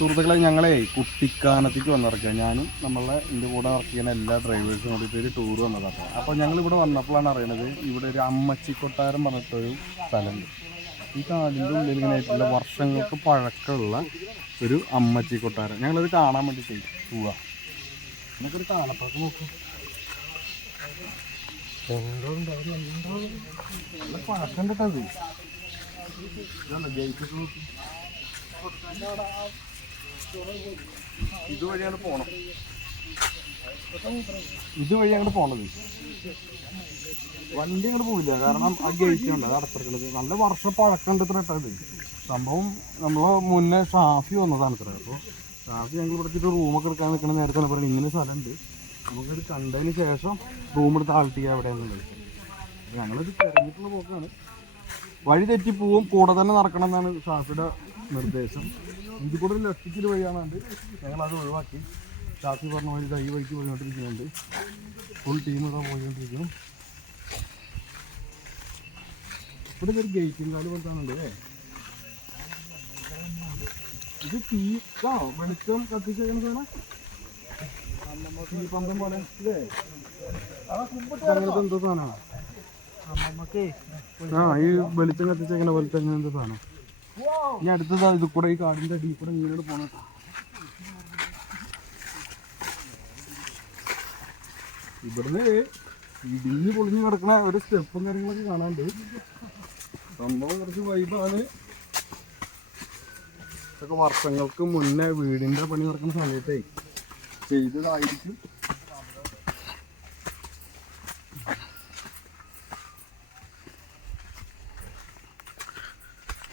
സുഹൃത്തുക്കളെ ഞങ്ങളെ കുട്ടിക്കാനത്തേക്ക് വന്നിറക്കുക. ഞാനും നമ്മളെ എൻ്റെ കൂടെ വർക്ക് ചെയ്യുന്ന എല്ലാ ഡ്രൈവേഴ്സും കൂടിയിട്ട് ഒരു ടൂർ വന്നതാണ്. അപ്പോൾ ഞങ്ങളിവിടെ വന്നപ്പോഴാണ് അറിയണത് ഇവിടെ ഒരു അമ്മച്ചി കൊട്ടാരം പറഞ്ഞിട്ടൊരു സ്ഥലമുണ്ട്. ഈ കാടിൻ്റെ ഉള്ളിൽ ഇങ്ങനെ ആയിട്ടുള്ള വർഷങ്ങൾക്ക് പഴക്കമുള്ള ഒരു അമ്മച്ചി കൊട്ടാരം. ഞങ്ങളത് കാണാൻ വേണ്ടിയിട്ട് പോവാ. എന്നൊക്കെ ഒരു കാണപ്പുറത്ത് നോക്കും. നല്ല പഴക്കം കിട്ടത് ഗേറ്റ് നോക്കി. ഇതുവഴിയാണ് പോണം. ഇതുവഴി അങ്ങോട്ട് പോണത്. വണ്ടി അങ്ങോട്ട് പോവില്ല, കാരണം ആ ഗേറ്റ് ഉണ്ട്, അത് അടച്ചിരിക്കുന്നത്. നല്ല വർഷം പഴക്കമുണ്ട് ഇത്ര ഇട്ടത് സംഭവം. നമ്മളെ മുന്നേ ഷാഫി വന്നതാണ് ഇത്ര. അപ്പോൾ ഷാഫി ഞങ്ങൾ ഇവിടെ വെച്ചിട്ട് റൂമൊക്കെ എടുക്കാൻ നിൽക്കുന്ന നേരത്തെ പറയുന്നത് ഇങ്ങനെ സ്ഥലമുണ്ട്, നമുക്കിത് കണ്ടതിന് ശേഷം റൂം എടുത്ത് ആൾട്ട് ചെയ്യുക എവിടെയാണെന്ന് ചോദിച്ചത്. ഞങ്ങളിത് തിരഞ്ഞിട്ടുള്ള പോക്കാണ്. വഴി തെറ്റി പോവും, കൂടെ തന്നെ നടക്കണം എന്നാണ് ഷാഫിയുടെ നിർദ്ദേശം. ഇത് കൂടെ ഒരു ലെഫ്റ്റിൽ വഴിയാണുണ്ട്, ഞങ്ങളത് ഒഴിവാക്കി. ഷാഫി പറഞ്ഞ വഴി ഈ വഴിക്ക് പോയിക്കൊണ്ടിരിക്കുന്നുണ്ട്. ഫുൾ ടീം ഇതാ പോയിക്കൊണ്ടിരിക്കുന്നു. ഇവിടെ ഒരു ഗേറ്റിൻ കാല് പോലത്താണുണ്ട്. ഇത് തീ വെളിച്ചം കത്തിച്ച് കഴിയുന്ന പന്തം പോലെ അല്ലേ? അങ്ങനത്തെ എന്തോ സാധനമാണ്. ആ ഈ വെളിച്ചം കത്തിച്ചേക്കണ പോലത്തെ അങ്ങനത്തെ സാധനം. ഈ അടുത്തതാ ഇത് കൂടെ ഈ കാടിൻ്റെ അടിയിൽ കൂടെ ഇങ്ങോട്ട് പോകണം. ഇവിടുന്ന് ഇടിഞ്ഞ് പൊളിഞ്ഞ് കിടക്കണ ഒരു സ്റ്റെപ്പും കാര്യങ്ങളൊക്കെ കാണാണ്ട്. സംഭവം കുറച്ച് വൈബാണ്. ഇതൊക്കെ വർഷങ്ങൾക്ക് മുന്നേ വീടിൻ്റെ പണി നടക്കുന്ന സമയത്തേ ചെയ്തതായിരിക്കും.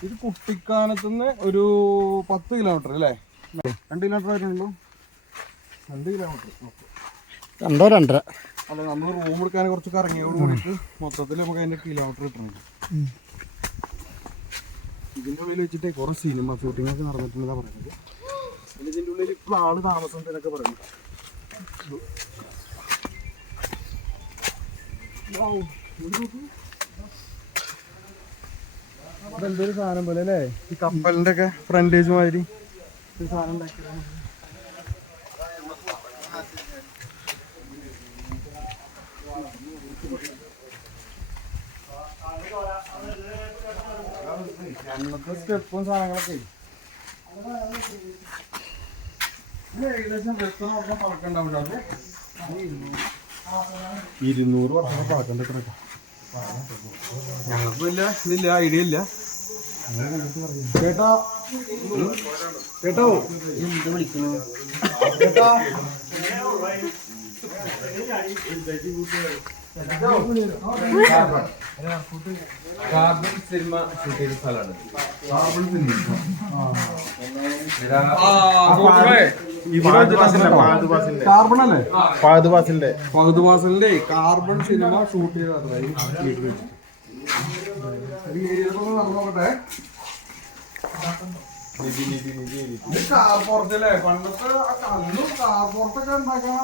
ഇത് കുട്ടിക്കാനത്തുനിന്ന് ഒരു 10 കിലോമീറ്റർ അല്ലേ? 2 കിലോമീറ്റർ വരുന്നുള്ളൂ. 2 കിലോമീറ്റർ 2-2.5. അല്ല, നമ്മൾ റൂം എടുക്കാൻ കുറച്ച് കറങ്ങിയോട് കൂടിയിട്ട് മൊത്തത്തിൽ നമുക്ക് അതിൻ്റെ കിലോമീറ്റർ കിട്ടണം. ഇതിൻ്റെ ഉള്ളിൽ വെച്ചിട്ട് കുറേ സിനിമ ഷൂട്ടിംഗ് ഒക്കെ നടന്നിട്ടുണ്ടെന്നാണ് പറയുന്നത്. പിന്നെ ഇതിൻ്റെ ഉള്ളിൽ ഇപ്പോൾ ആള് താമസം എന്നൊക്കെ പറയുന്നു. ഇതെന്തൊരു സാധനം പോലെ അല്ലേ? ഈ കപ്പലിൻ്റെ ഒക്കെ ഫ്രണ്ടേജ് മാതിരി ഒരു സാധനം ഉണ്ടാക്കിയതാണ്. അന്നത്തെ സ്റ്റെപ്പും സാധനങ്ങളൊക്കെ ഏകദേശം പഴക്കണ്ടാവും. 200 വർഷം പഴക്കണ്ട. ഞങ്ങൾക്ക് വലിയ ഇതില്ല, ഐഡിയ ഇല്ല. കേട്ടോ കേട്ടോ എന്ത് വിളിക്കണു കേട്ടോ? കാർബൺ സിനിമ ഷൂട്ട് ചെയ്ത സ്ഥലമാണ്. കാർബൺ അല്ലേ? ഫഹദ് ഫാസിലിന്റെ കാർബൺ സിനിമ ഷൂട്ട് ചെയ്തതാണ്. നോക്കട്ടെ, കാർപോർട്ടല്ലേ പണ്ടത്തെ അന്നും കാർപോർട്ടൊക്കെ ഉണ്ടാക്കാൻ.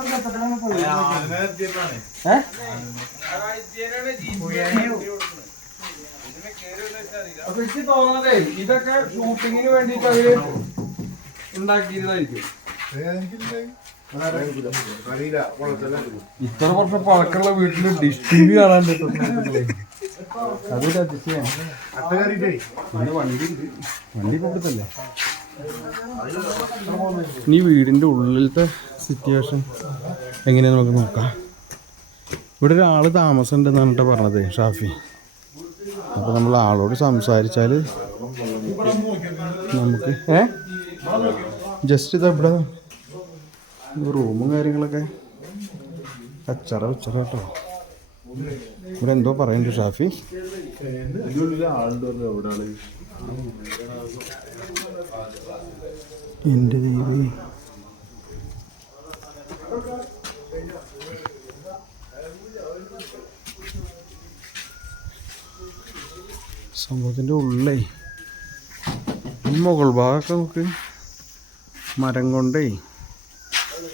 അപ്പൊ എനിക്ക് തോന്നണതേ ഇതൊക്കെ ഷൂട്ടിങ്ങിന് വേണ്ടിട്ട് അവര് ഉണ്ടാക്കിയതായിരിക്കും. ഇത്ര വർഷം പഴക്കമുള്ള വീട്ടില് ഡിഷ് ടി വി കാണാൻ പറ്റും. അതൊരു അതിശയാണ്. വണ്ടി കൊടുത്തല്ലേ. ഇനി വീടിൻ്റെ ഉള്ളിലത്തെ സിറ്റുവേഷൻ എങ്ങനെയാന്ന് നമുക്ക് നോക്കാം. ഇവിടെ ഒരാൾ താമസം ഉണ്ടെന്നാണ് കേട്ടോ പറഞ്ഞത് ഷാഫി. അപ്പോൾ നമ്മൾ ആളോട് സംസാരിച്ചാൽ നമുക്ക് ജസ്റ്റ് ഇതെവിടെ റൂമും കാര്യങ്ങളൊക്കെ കച്ചറ വെച്ചറ കേട്ടോ. ഇവിടെ എന്തോ പറയുന്നുണ്ട് ഷാഫി. എൻ്റെ ദൈവമേ, സംഭവത്തിൻ്റെ ഉള്ളേ ഈ മുകൾ ഭാഗമൊക്കെ നമുക്ക് മരം കൊണ്ടേ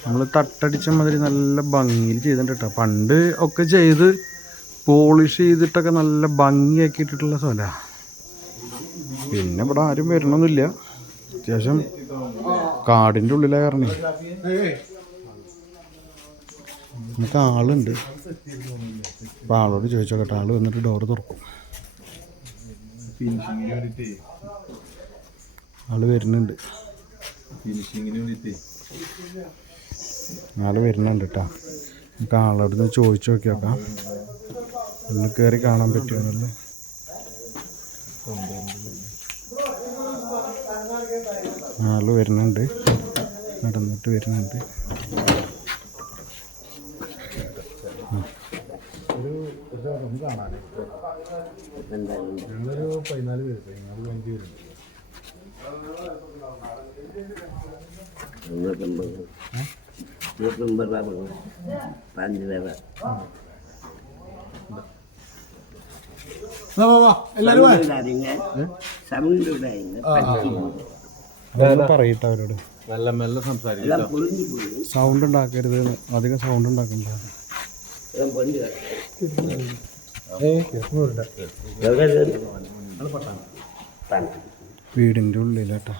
നമ്മൾ തട്ടടിച്ച മാതിരി നല്ല ഭംഗിയിൽ ചെയ്തിട്ടുണ്ട് കേട്ടോ. പണ്ട് ഒക്കെ ചെയ്ത് പോളിഷ് ചെയ്തിട്ടൊക്കെ നല്ല ഭംഗിയാക്കിയിട്ടിട്ടുള്ള സ്ഥലമാണ്. പിന്നെ ഇവിടെ ആരും വരണമെന്നില്ല. അത്യാവശ്യം കാടിൻ്റെ ഉള്ളിലെ കാരണേ നമുക്ക് ആളുണ്ട്. അപ്പം ആളോട് ചോദിച്ചോക്കട്ടെ, ആള് വന്നിട്ട് ഡോറ് തുറക്കും. ആള് വരുന്നുണ്ട്, ആള് വരുന്നുണ്ട് കേട്ടോ. നമുക്ക് ആളോട് നിന്ന് ചോദിച്ചു നോക്കി നോക്കാം, ഒന്ന് കയറി കാണാൻ പറ്റുമെന്നല്ലേ. ആള് വരുന്നുണ്ട്, നടന്നിട്ട് വരുന്നുണ്ട്. പറയട്ടെ അവരോട് നല്ല മെല്ലെ സംസാരിക്കും. സൗണ്ട് ഉണ്ടാക്കരുത്, അധികം സൗണ്ട് ഉണ്ടാക്കണ്ട. വീടിൻ്റെ ഉള്ളിലാട്ടാ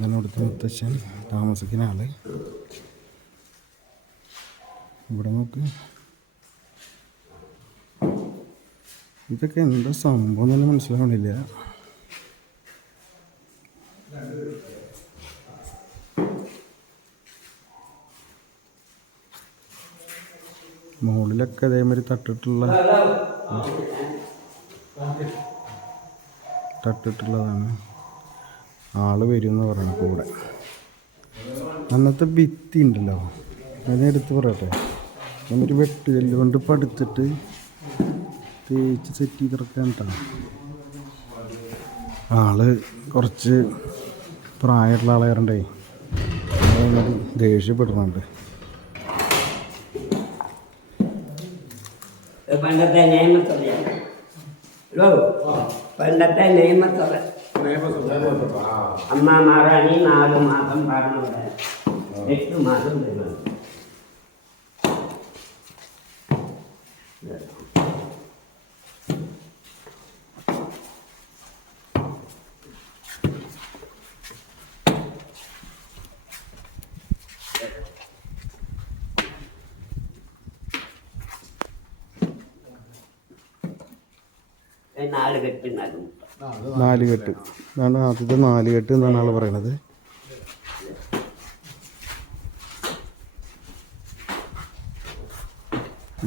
ഞാനവിടുത്തെ മുത്തച്ഛൻ താമസിക്കുന്ന ആള്. ഇവിടെ നോക്ക്, ഇതൊക്കെ എന്താ സംഭവം തന്നെ മനസ്സിലാവണില്ല. മുകളിലൊക്കെ അതേമാതിരി തട്ടിട്ടുള്ളതാണ്. ആള് വരും എന്ന് പറയണം കൂടെ. അന്നത്തെ ഭിത്തി ഉണ്ടല്ലോ, അതിനെടുത്ത് പറയട്ടെ, ഒരു വെട്ടുകല്ല് കൊണ്ട് പടുത്തിട്ട് തേച്ച് സെറ്റ് ചെയ്തിറക്കാൻ കേട്ടോ. ആള് കുറച്ച് പ്രായമുള്ള ആളായതുകൊണ്ടേ ദേഷ്യപ്പെടുന്നുണ്ട്. പണ്ടത്തെ നിയമത്തോടെ അമ്മ മാറാനി 4 മാസം പറഞ്ഞുണ്ട്, 8 മാസം വരുന്നത്. നാലുകെട്ട് എന്നാണ് ആദ്യത്തെ 4 കെട്ട് എന്നാണ് ആൾ പറയണത്.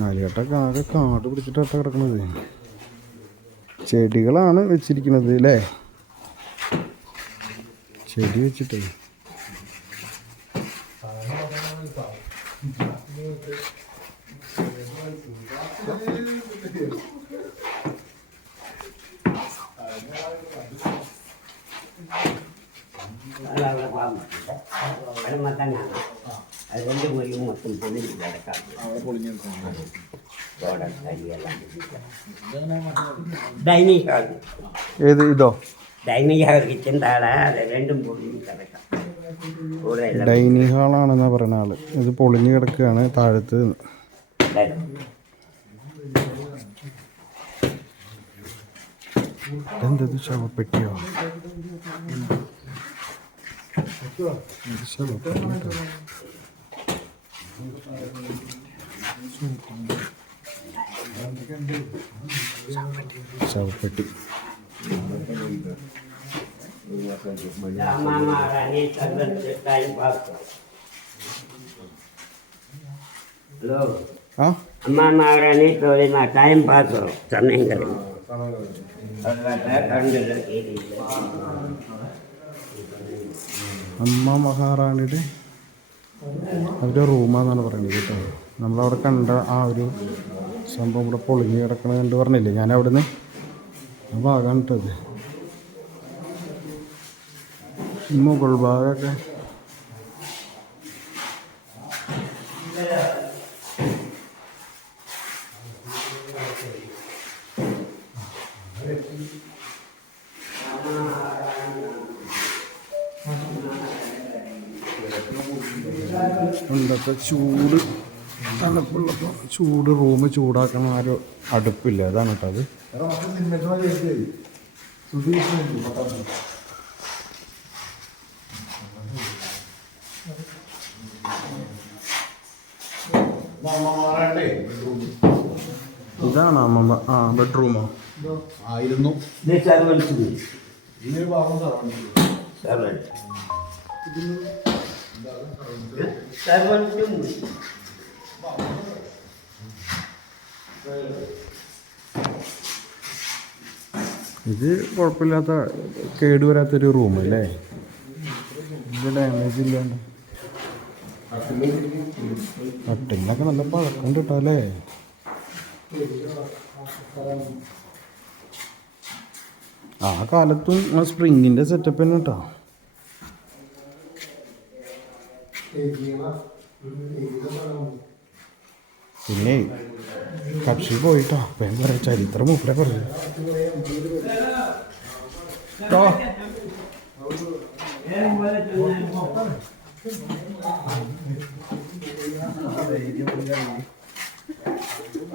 നാലുകെട്ടൊക്കെ ആകെ കാട് പിടിച്ചിട്ടാണ് കിടക്കണത്. ചെടികളാണ് വെച്ചിരിക്കുന്നത് അല്ലേ, ചെടി വെച്ചിട്ടേ. അതിൻ്റെ മുറി മൊത്തം ഡൈനിങ് ഹാൾ. ഏത് ഇതോ? ഡൈനിങ് ഹാൾ കിച്ചൻ താഴെ, അത് രണ്ടും പൊളിഞ്ഞ് കിടക്കാം. ഡൈനിങ് ഹാളാണെന്നാ പറയുന്ന ആള്. ഇത് പൊളിഞ്ഞ് കിടക്കുകയാണ് താഴത്ത്. എന്തത് ശവപ്പെട്ടിയോ? ശവപ്പെട്ടി. अम्मा महारानी थोड़ी ना टाइम पास हो समय करें അമ്മ മഹാറാണിയുടെ അവരുടെ റൂമാണെന്നാണ് പറയുന്നത് കേട്ടോ. നമ്മളവിടെ കണ്ട ആ ഒരു സംഭവം ഇവിടെ പൊളിഞ്ഞ് കിടക്കണത് കണ്ട് പറഞ്ഞില്ലേ ഞാൻ അവിടുന്ന്. ആ ഭാഗമാണ് കേട്ടത്. മുകൾ ഭാഗമൊക്കെ എന്തൊക്കെ ചൂട് തണുപ്പുള്ളപ്പോൾ ചൂട് റൂം ചൂടാക്കണ ആ ഒരു അടുപ്പില്ല, അതാണ് കേട്ടോ അത്. ഇതാണ് അമ്മമ്മ ബെഡ്റൂമോ ആയിരുന്നു. ഇത് സെർവൻസ് ഇതിനൊരു ഭാഗം സെർവൻസ് സെർവൻസും ഇത് കുഴപ്പമില്ലാത്ത കേടുവരാത്തൊരു റൂം അല്ലേ? ഇത് ഡാമേജ് ഇല്ലാണ്ട് കട്ടിലൊക്കെ നല്ല പഴക്കം കിട്ടാം അല്ലേ? ആ കാലത്തും ആ സ്പ്രിങ്ങിൻ്റെ സെറ്റപ്പ് തന്നെ കേട്ടോ. പിന്നെ കക്ഷി പോയിട്ടോ അപ്പം പറയാം ചരിത്രം മൂപ്പരെ പറഞ്ഞു കേട്ടോ.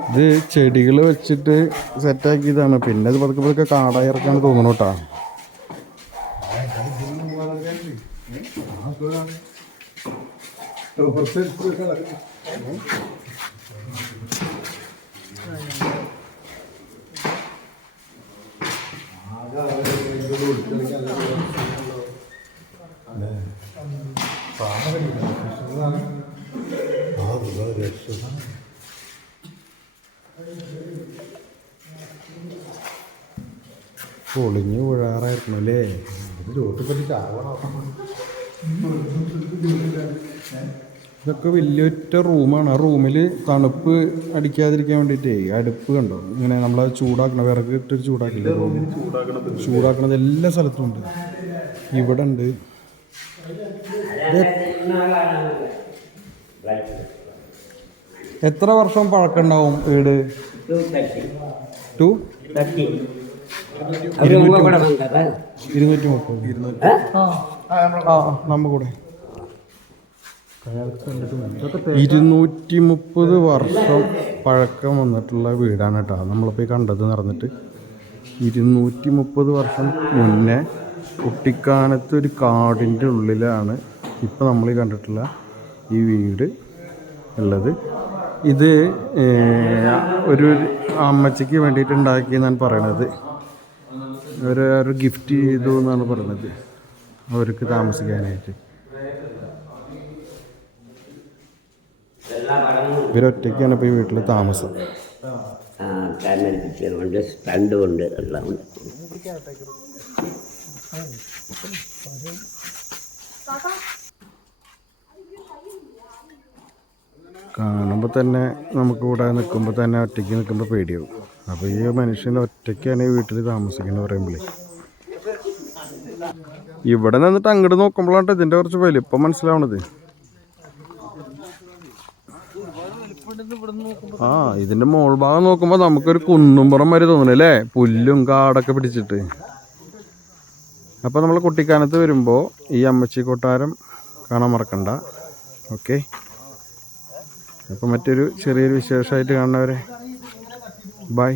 ഇത് ചെടികൾ വെച്ചിട്ട് സെറ്റാക്കിയതാണ്. പിന്നെ ഇത് പതുക്കെ പതുക്കെ കാടായി ഇറക്കാണ് തോന്നുന്നു കേട്ടോ. പൊളിഞ്ഞ് വീഴാറായിരുന്നു അല്ലേ? ഇതൊക്കെ വലിയൊറ്റ റൂമാണ്. ആ റൂമിൽ തണുപ്പ് അടിക്കാതിരിക്കാൻ വേണ്ടിയിട്ടേ അടുപ്പ് കണ്ടോ ഇങ്ങനെ നമ്മളെ ചൂടാക്കണം, വിറക് ഇട്ട് ചൂടാക്കില്ല, ചൂടാക്കണത് എല്ലാ സ്ഥലത്തും ഉണ്ട്. ഇവിടെ ഉണ്ട്. എത്ര വർഷം പഴക്കമുണ്ടാവും വീട്? 230 വർഷം പഴക്കം വന്നിട്ടുള്ള വീടാണ് കേട്ടോ നമ്മളിപ്പോൾ ഈ കണ്ടത് നടന്നിട്ട്. 230 വർഷം മുന്നേ കുട്ടിക്കാനത്ത് ഒരു കാടിൻ്റെ ഉള്ളിലാണ് ഇപ്പോൾ നമ്മൾ കണ്ടിട്ടുള്ള ഈ വീട് ഉള്ളത്. ഇത് ഒരു അമ്മച്ചിക്ക് വേണ്ടിയിട്ട് ഉണ്ടാക്കിയെന്നാണ് പറയണത്. ഒരു ഗിഫ്റ്റ് ചെയ്തു എന്നാണ് പറയണത് അവർക്ക് താമസിക്കാനായിട്ട്. ഇവരൊറ്റയ്ക്കാണ് ഇപ്പോൾ ഈ വീട്ടിൽ താമസം. ഉണ്ട്, സ്റ്റണ്ടുണ്ട്, എല്ലാം ഉണ്ട്. കാണുമ്പോൾ തന്നെ നമുക്ക് ഇവിടെ നിൽക്കുമ്പോൾ തന്നെ ഒറ്റയ്ക്ക് നിൽക്കുമ്പോൾ പേടിയാവും. അപ്പോൾ ഈ മനുഷ്യൻ ഒറ്റയ്ക്കാണ് ഈ വീട്ടിൽ താമസിക്കുന്നത് പറയുമ്പോഴേ. ഇവിടെ നിന്നിട്ട് അങ്ങോട്ട് നോക്കുമ്പോഴാണ് ഇതിൻ്റെ കുറച്ച് വലിപ്പം മനസ്സിലാവണത്. ഇതിൻ്റെ മോൾ ഭാഗം നോക്കുമ്പോൾ നമുക്കൊരു കുന്നുംപുറം വരെ തോന്നണേ അല്ലേ? പുല്ലും കാടൊക്കെ പിടിച്ചിട്ട്. അപ്പോൾ നമ്മൾ കുട്ടിക്കാനത്ത് വരുമ്പോൾ ഈ അമ്മച്ചി കൊട്ടാരം കാണാൻ മറക്കണ്ട. ഓക്കെ, അപ്പോൾ മറ്റൊരു ചെറിയൊരു വിശേഷമായിട്ട് കാണുന്നവരെ ബൈ.